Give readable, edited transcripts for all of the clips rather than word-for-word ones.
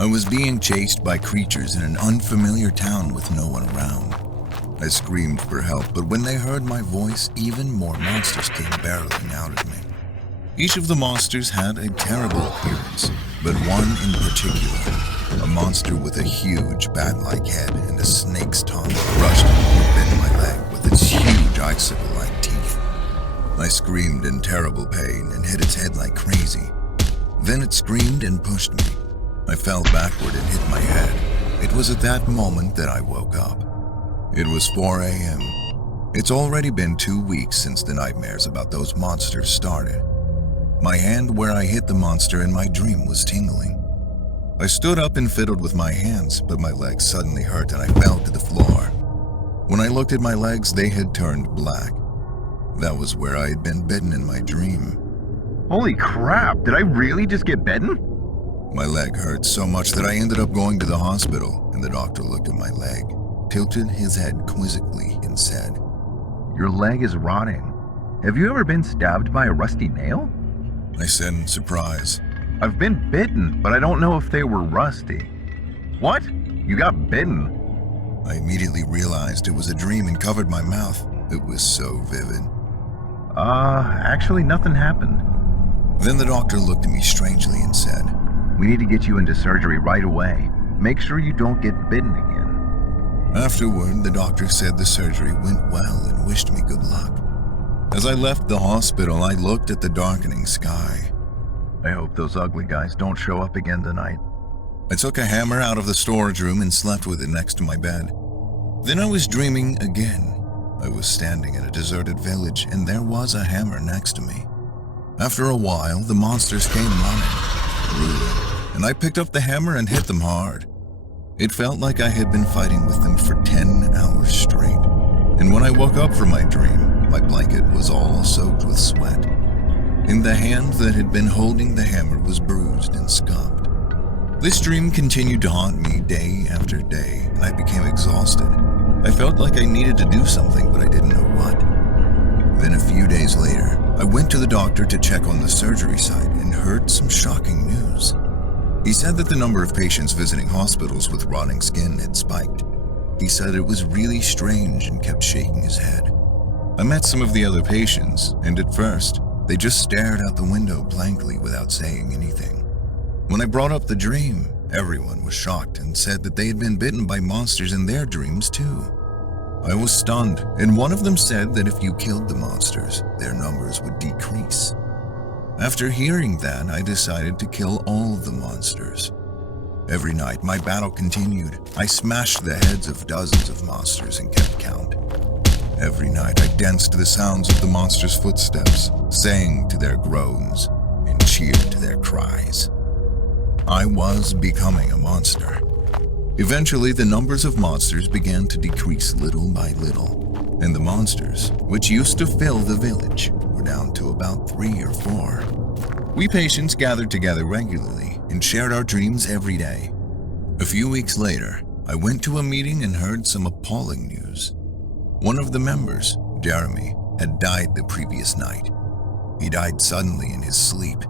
I was being chased by creatures in an unfamiliar town with no one around. I screamed for help, but when they heard my voice, even more monsters came barreling out at me. Each of the monsters had a terrible appearance, but one in particular, a monster with a huge bat-like head and a snake's tongue, rushed and bit my leg with its huge icicle-like teeth. I screamed in terrible pain and hit its head like crazy. Then it screamed and pushed me. I fell backward and hit my head. It was at that moment that I woke up. It was 4 a.m. It's already been 2 weeks since the nightmares about those monsters started. My hand where I hit the monster in my dream was tingling. I stood up and fiddled with my hands, but my legs suddenly hurt and I fell to the floor. When I looked at my legs, they had turned black. That was where I had been bitten in my dream. Holy crap, did I really just get bitten? My leg hurt so much that I ended up going to the hospital, and the doctor looked at my leg, tilted his head quizzically, and said, "Your leg is rotting. Have you ever been stabbed by a rusty nail?" I said in surprise. "I've been bitten, but I don't know if they were rusty." "What? You got bitten?" I immediately realized it was a dream and covered my mouth. It was so vivid. Actually nothing happened." Then the doctor looked at me strangely and said, "We need to get you into surgery right away. Make sure you don't get bitten again." Afterward, the doctor said the surgery went well and wished me good luck. As I left the hospital, I looked at the darkening sky. I hope those ugly guys don't show up again tonight. I took a hammer out of the storage room and slept with it next to my bed. Then I was dreaming again. I was standing in a deserted village and there was a hammer next to me. After a while, the monsters came running, and I picked up the hammer and hit them hard. It felt like I had been fighting with them for 10 hours straight. And when I woke up from my dream, my blanket was all soaked with sweat. And the hand that had been holding the hammer was bruised and scuffed. This dream continued to haunt me day after day, and I became exhausted. I felt like I needed to do something, but I didn't know what. Then a few days later, I went to the doctor to check on the surgery site and heard some shocking news. He said that the number of patients visiting hospitals with rotting skin had spiked. He said it was really strange and kept shaking his head. I met some of the other patients, and at first, they just stared out the window blankly without saying anything. When I brought up the dream, everyone was shocked and said that they had been bitten by monsters in their dreams too. I was stunned, and one of them said that if you killed the monsters, their numbers would decrease. After hearing that, I decided to kill all the monsters. Every night, my battle continued. I smashed the heads of dozens of monsters and kept count. Every night, I danced to the sounds of the monsters' footsteps, sang to their groans, and cheered to their cries. I was becoming a monster. Eventually, the numbers of monsters began to decrease little by little, and the monsters, which used to fill the village, were down to about 3 or 4. We patients gathered together regularly and shared our dreams every day. A few weeks later, I went to a meeting and heard some appalling news. One of the members, Jeremy, had died the previous night. He died suddenly in his sleep.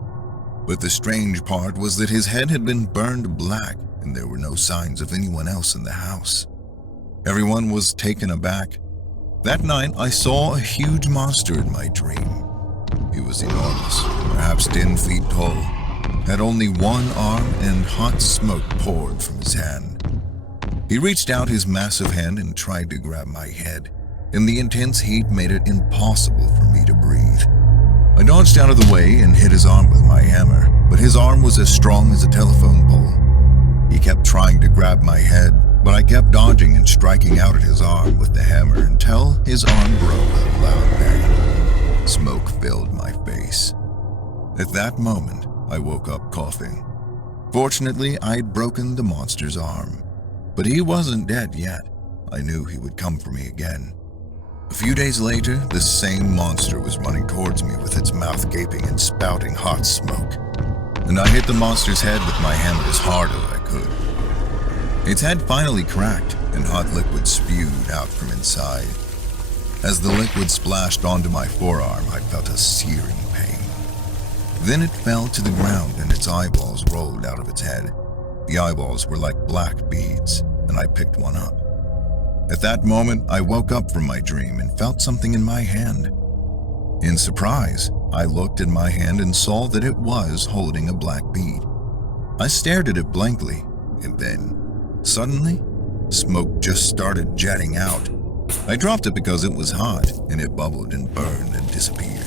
But the strange part was that his head had been burned black and there were no signs of anyone else in the house. Everyone was taken aback. That night, I saw a huge monster in my dream. He was enormous, perhaps 10 feet tall, had only one arm and hot smoke poured from his hand. He reached out his massive hand and tried to grab my head, and the intense heat made it impossible for me to breathe. I dodged out of the way and hit his arm with my hammer, but his arm was as strong as a telephone pole. He kept trying to grab my head, but I kept dodging and striking out at his arm with the hammer until his arm broke with a loud bang. Smoke filled my face. At that moment, I woke up coughing. Fortunately, I'd broken the monster's arm, but he wasn't dead yet. I knew he would come for me again. A few days later, the same monster was running towards me with its mouth gaping and spouting hot smoke, and I hit the monster's head with my hammer as hard as I could. Its head finally cracked, and hot liquid spewed out from inside. As the liquid splashed onto my forearm, I felt a searing pain. Then it fell to the ground and its eyeballs rolled out of its head. The eyeballs were like black beads, and I picked one up. At that moment, I woke up from my dream and felt something in my hand. In surprise, I looked at my hand and saw that it was holding a black bead. I stared at it blankly, and then, suddenly, smoke just started jetting out. I dropped it because it was hot, and it bubbled and burned and disappeared.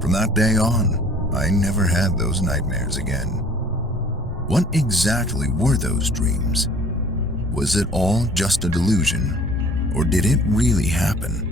From that day on, I never had those nightmares again. What exactly were those dreams? Was it all just a delusion, or did it really happen?